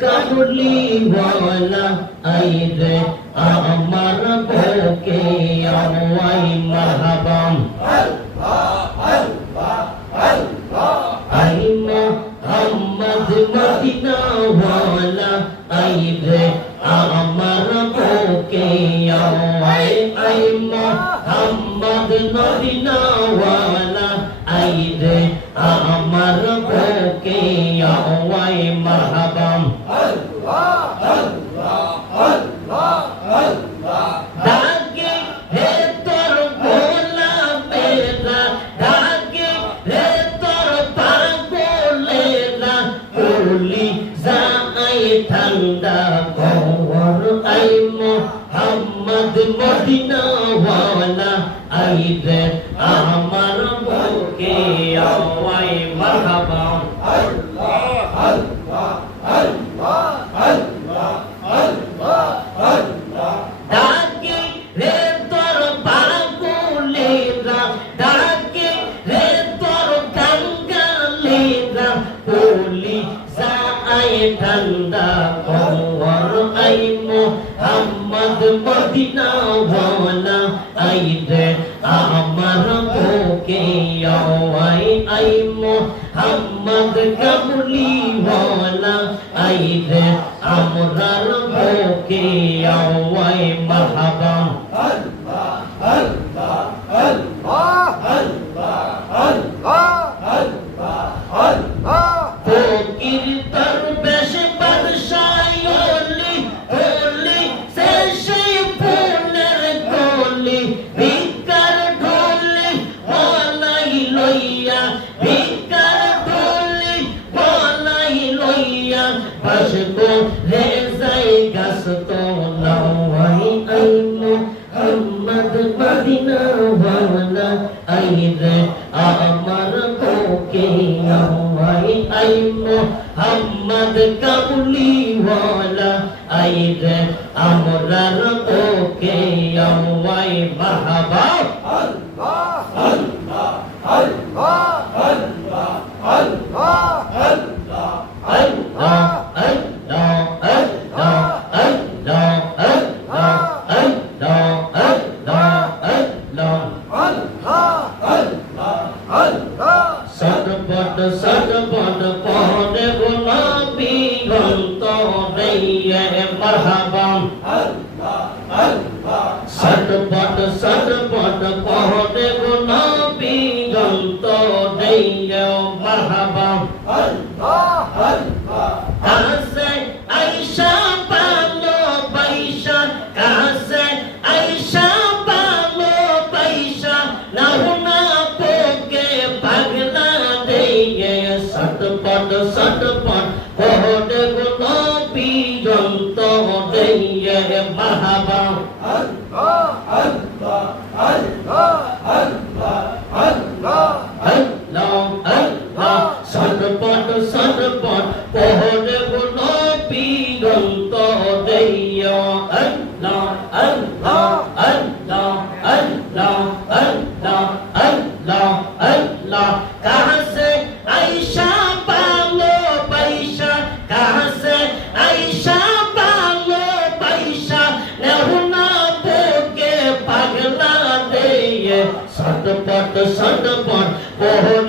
কাবুলি ওয়ালা আইরে আমার বুকে আওয়াই মারহাবাম আই মোহাম্মদ মদিনা ওয়ালা আইরে আমার বুকে আওয়াই আই মোহাম্মদ মদিনা মোহাম্মদ মদিনা ওয়ালা আই মোহাম্মদ কাবুলি ওয়ালা আই রে আমরার বুকে আওয়াই মারহাবা বসবো রে যাই গাছ তো নওয়াই আইনো মোহাম্মদ মদিনা ওয়ালা আই রে আমার বুকে আওয়াই আই মোহাম্মদ কাবুলি ওয়ালা আই আমরার বুকে আওয়াই মাহবা সদপট সদপট পহরে গুলো পিরন্ত দেয়া আল্লাহ আল্লাহ আল্লাহ আল্লাহ আল্লাহ আল্লাহ আল্লাহ। কাহা সে আইসা পালো পয়সা, কাহা সে আইসা পালো পয়সা নেহুনা পোকে পাগলা দেয়ে সদপট সদপট পহরে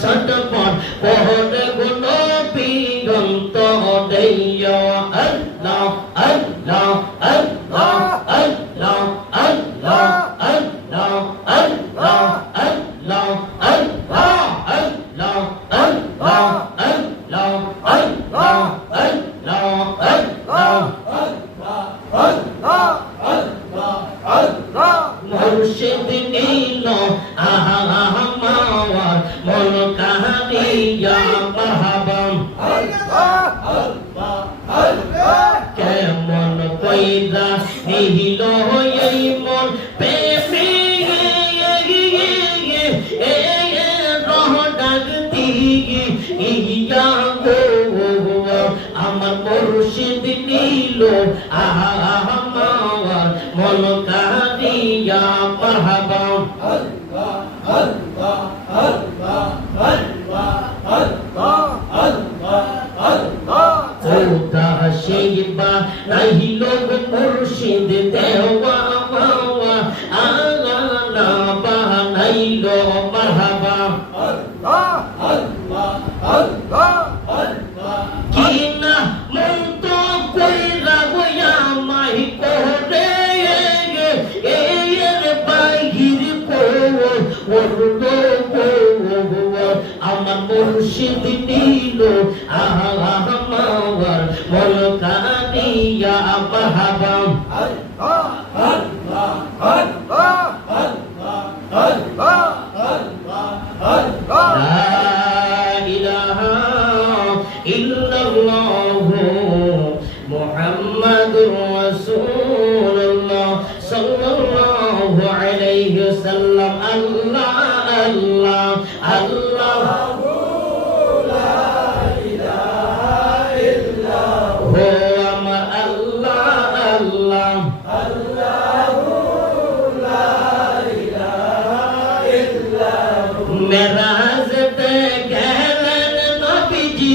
সটপট পহরে গুলো Shayba, Nahilo, Murshid, Dewa. মুর্শিদ দিল আহা আমার মলকানিয়া মাহাবাম আল্লাহ আল্লাহ আল্লাহ আল্লাহ আল্লাহ আল্লাহ আল্লাহ লা ইলাহা ইল্লাল্লাহ মুহাম্মাদুর রাসূলুল্লাহ সাল্লাল্লাহু আলাইহি ওয়াসাল্লাম। আল্লাহ আল্লাহ আল্লাহ। মেরাজ তে গেলেন নবীজি